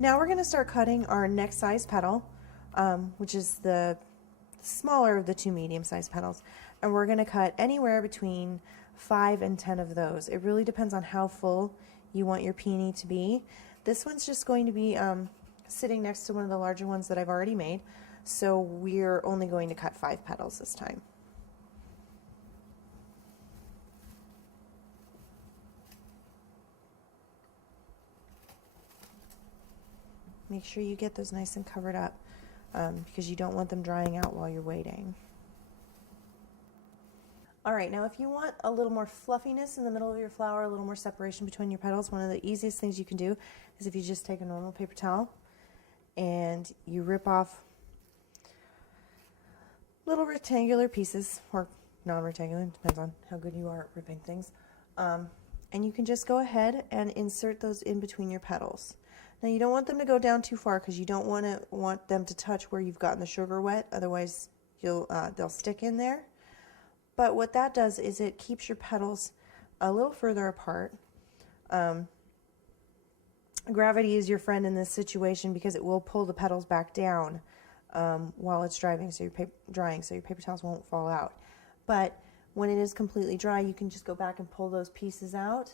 Now we're going to start cutting our next size petal, which is the smaller of the two medium-sized petals, and we're going to cut anywhere between 5 and 10 of those. It really depends on how full you want your peony to be. This one's just going to be sitting next to one of the larger ones that I've already made, so we're only going to cut 5 petals this time. Make sure you get those nice and covered up because you don't want them drying out while you're waiting. Alright, now if you want a little more fluffiness in the middle of your flower, a little more separation between your petals, one of the easiest things you can do is if you just take a normal paper towel and you rip off little rectangular pieces, or non-rectangular, depends on how good you are at ripping things, and you can just go ahead and insert those in between your petals. Now you don't want them to go down too far because you don't want them to touch where you've gotten the sugar wet, otherwise they'll stick in there. But what that does is it keeps your petals a little further apart. Gravity is your friend in this situation because it will pull the petals back down while it's drying, so your paper towels won't fall out. But when it is completely dry, you can just go back and pull those pieces out,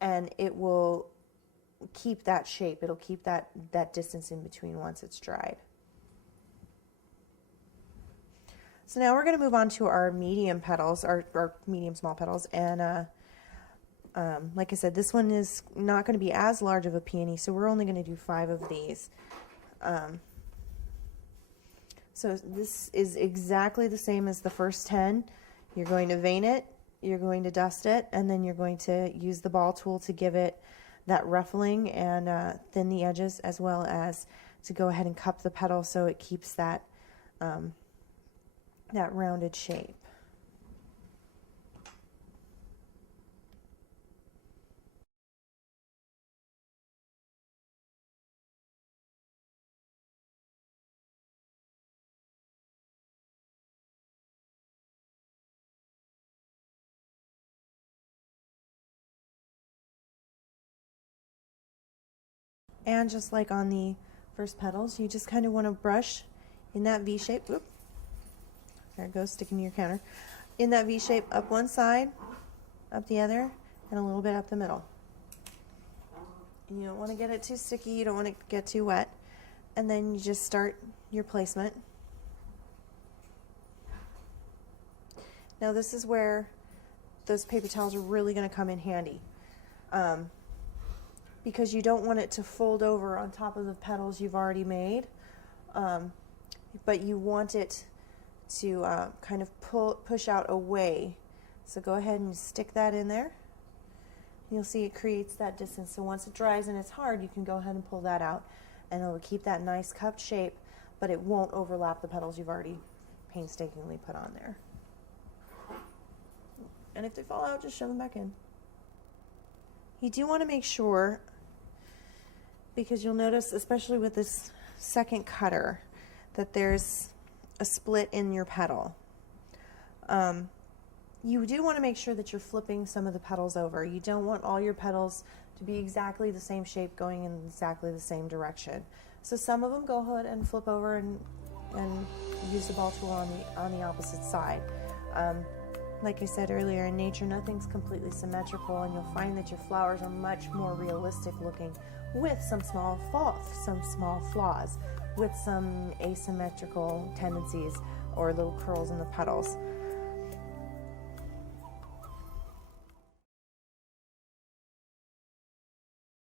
and it will keep that shape. It'll keep that distance in between once it's dried. So now we're going to move on to our medium petals, our medium small petals, and like I said, this one is not going to be as large of a peony, so we're only going to do 5 of these. So this is exactly the same as the first 10. You're going to vein it, you're going to dust it, and then you're going to use the ball tool to give it that ruffling and thin the edges, as well as to go ahead and cup the petal so it keeps that that rounded shape. And just like on the first petals, you just kind of want to brush in that V shape. Oop, there it goes, sticking to your counter. In that V shape, up one side, up the other, and a little bit up the middle. And you don't want to get it too sticky, you don't want it to get too wet. And then you just start your placement. Now this is where those paper towels are really going to come in handy. Because you don't want it to fold over on top of the petals you've already made, but you want it to kind of push out away. So go ahead and stick that in there. You'll see it creates that distance. So once it dries and it's hard, you can go ahead and pull that out, and it'll keep that nice cupped shape, but it won't overlap the petals you've already painstakingly put on there. And if they fall out, just shove them back in. You do want to make sure, because you'll notice, especially with this second cutter, that there's a split in your petal. You do want to make sure that you're flipping some of the petals over. You don't want all your petals to be exactly the same shape going in exactly the same direction. So some of them go ahead and flip over and use the ball tool on the opposite side. Like I said earlier, in nature, nothing's completely symmetrical, and you'll find that your flowers are much more realistic looking with some small flaws, with some asymmetrical tendencies or little curls in the petals.